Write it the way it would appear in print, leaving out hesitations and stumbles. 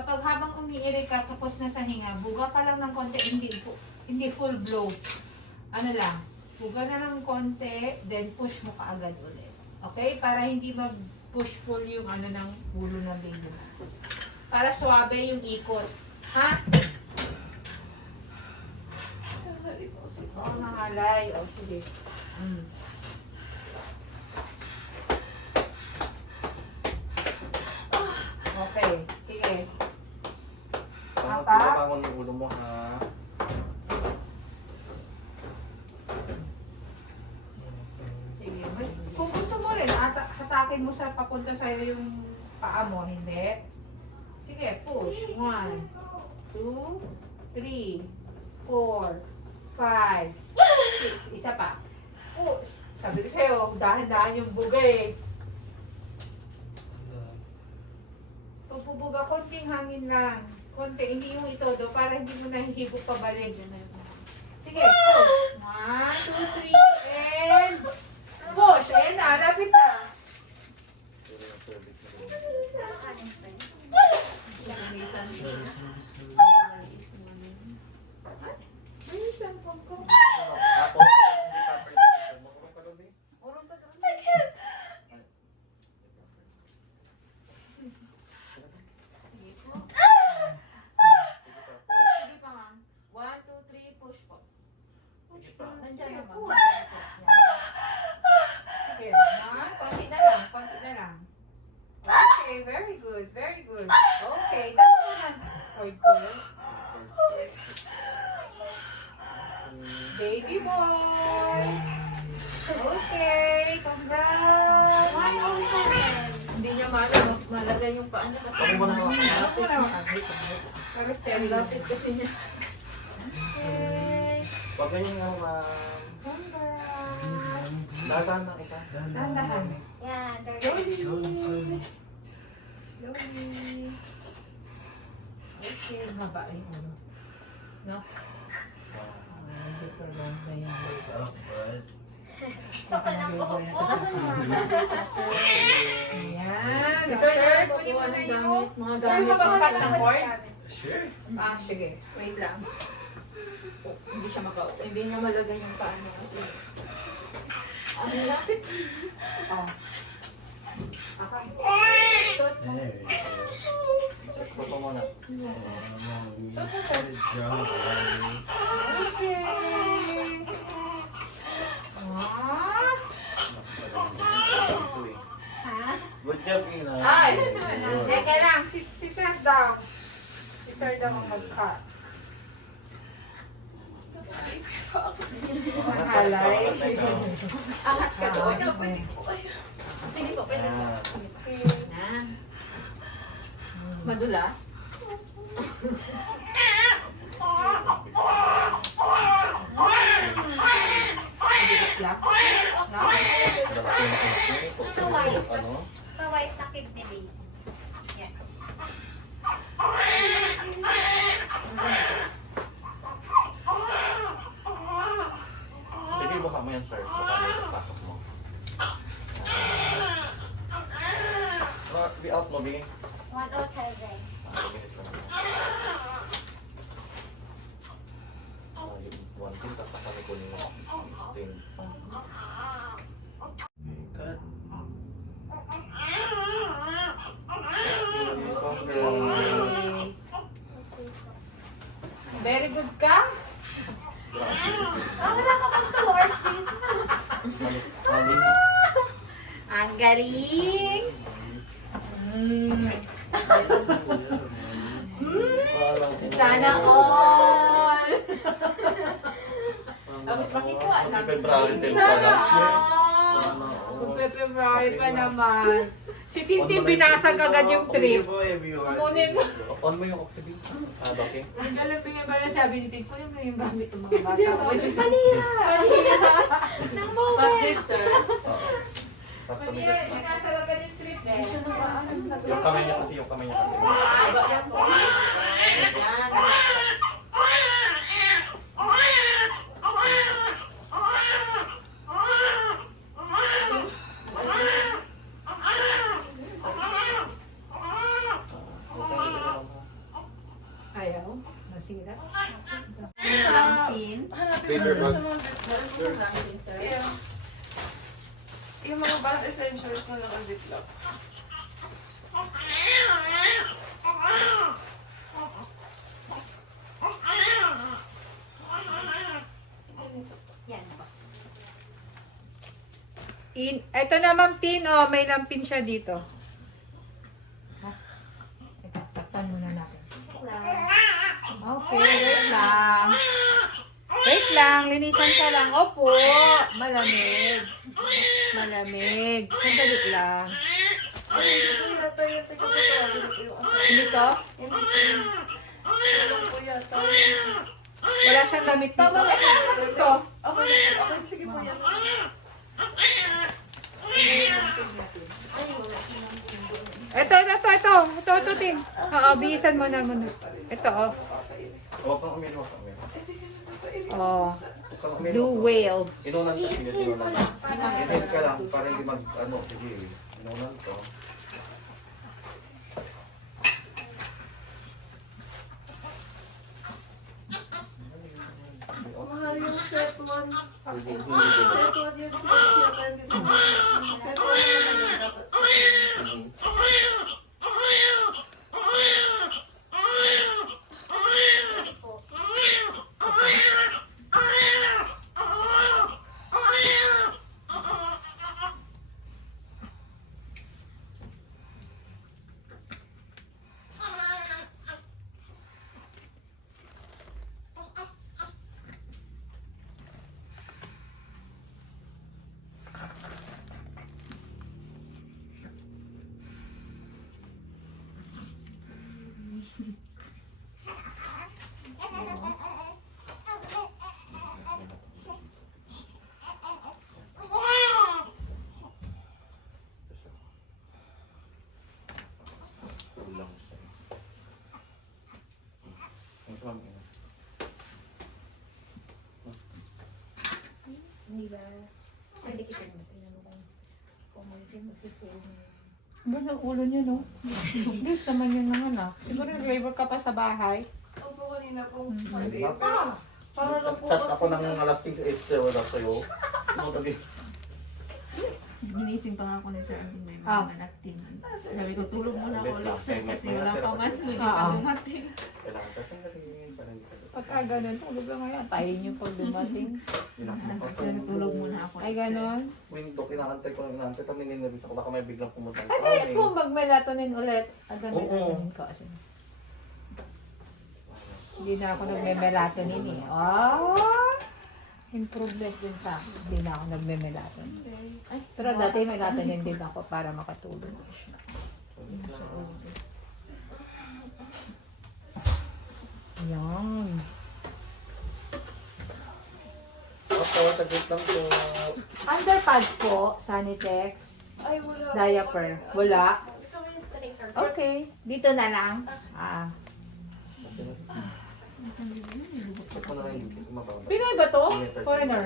kapag habang umiiray ka, tapos na sa hinga, buga ka lang ng konti, hindi full blow. Ano lang, buga na ng konti, then push mo kaagad ulit. Okay? Para hindi mag-push full yung ano ng ulo ng baby. Para suwabe yung ikot. Ha? Oo, nangalay. O, sige. Okay, sige. Pinapangon ng ulo mo, ha? Sige. Kung gusto mo rin, hatakin mo sa papunta sa yung paa mo, hindi? Sige, push. 1, 2, 3, 4, 5, 6. Isa pa. Push. Sabi ko sa'yo, dahan-dahan yung buga eh. Pag pubuga, konting hangin lang. Konti, hindi yung ito do, para hindi mo nahihigop pabalik. Sige, push. 1, 2, 3, and push. Ayan na, lapit na. Urong pa doon. Sige po. Sige pa ma'am. 1, 2, 3, push po. Push po. Nandiyan na ma'am. Sige, ma'am. Konti na lang. Konti na lang. Okay, very good. Very good. Okay, that's naman. Baby boy. Okay, congrats. Hindi niya malagay yung paa niya kasi. Ako na para steady. Lapit kasi niya. Okay. Pag ganyan nga, ma'am. Congrats. Dahan na kita. Dahan-dahan. Yan, Slowly. Slowly. Okay, haba yung ulo. No? Hindi ko lang na yung Ayan. Sir, kunin mo na yung mga gamit. Sir, mabagpas ng cord? Sure. Ah, sige. Wait lang. Oh, hindi siya hindi niya malagay yung paa niya kasi. Ang lapit. Oh. Suot mo. Puto mo na. Suot mo, sir. Okay. Ah. Ha? Good job, Ina. Ay! Teka lang. Si sir daw. Si sir daw ang mag-cut. Mahalay. Angat ka doon. Sige po, pwede po. Okay. Na. Madulas? Madulas lang? No? Sa white. Sa white na kidney base. Yan. Sige, baka mo yan, sir. Baka mo yung pasok mo. Be out mo, Bing. 107. One thing, tatakami ko nyo. Thing. Very good ka? Wala ka pang towards Ang galing! Sana all! Tapos makikuha namin. February 10 pa last year. Magpe-February pa naman. Si Tintin binasag agad yung trip. Kunin mo. On mo yung activity. Okay. Alam mo yung pala sabi ni Tintin, kunin mo yung gamit ng mga bata. Panira! Nang moment! Fast trip, sir. Tapos Panira, sinasag agad yung trip eh. yung kamay niya kasi, yung kamay niya kasi. Yan po. Yan. sira. Sa, Pin. hanapin mo Paper doon bag. sa mga ziplock. Namin, sir. Yeah. Yung mga bath essentials na naka-ziplock. Yan po. Ito naman tin, oh, may lampin siya dito. Ha? Takpan muna natin. Okay, wait lang. Wait lang, linisan ka lang. Opo, malamig. Malamig. Sandali lang. Ay, hindi po yata yung teka po tawagin ko yung asawa. Dito, Hindi po yun. Walang po yata. wala siyang damit dito. Tama na. Ito. Okay, okay, sige po yan. Ito, tin. Oo, bihisan mo na muna. Ito, oh. Huwag kang uminom, huwag kang uminom. Oh, Huwag kang uminom. blue whale. Inunan ka, sige, inunan. Inhale ka lang, para hindi mag, ano, sige, inunan ko. Mahal yung set 1. Hindi, Set 1 yung price yata. Hindi ko set 1 na dapat set 1. Kulang siya. Ang sarap yun. Hindi ba? Pwede kita mo. Tingnan mo kung mag-feel. Doon ang ulo niya, no? Gusto naman yung nanganak. Siguro driver ka pa sa bahay. Opo, kanina po 5 a.m. Pero para lang po Chat ako kasi. ng alas 6 wala sa'yo. Ano tabi? Ginising pa nga ako na siya ang may Ah. mga nagtingin. Sabi ko, tulog muna ako ulit sir kasi wala pa man. Hindi Ah. pa dumating. Kailangan ka tanggalin. Parang hindi ka. Pagka ganun, tulog lang ngayon. Tayo niyo pag dumating. Kaya tulog muna ako. Ay, ganun. Dok, inaantay ko lang inaantay. Tapos nininabit ako. Baka may biglang pumunta. Ay, kahit mo mag-melatonin ulit. Ano Oo. melatonin ko kasi. Hindi na ako nagme-melatonin eh. Oh! Improvement din sa akin. Hindi na ako nagme-melatonin. Ay, Pero dati melatonin din ako para makatulog. Yan. Tapos, saglit lang po. Underpads po, Sanitex, Ay, wala. diaper. Wala. Gusto mo yung straightner? Okay. Dito na lang. Ah. Ito na lang yung mababa. Pinoy ba to? Foreigner?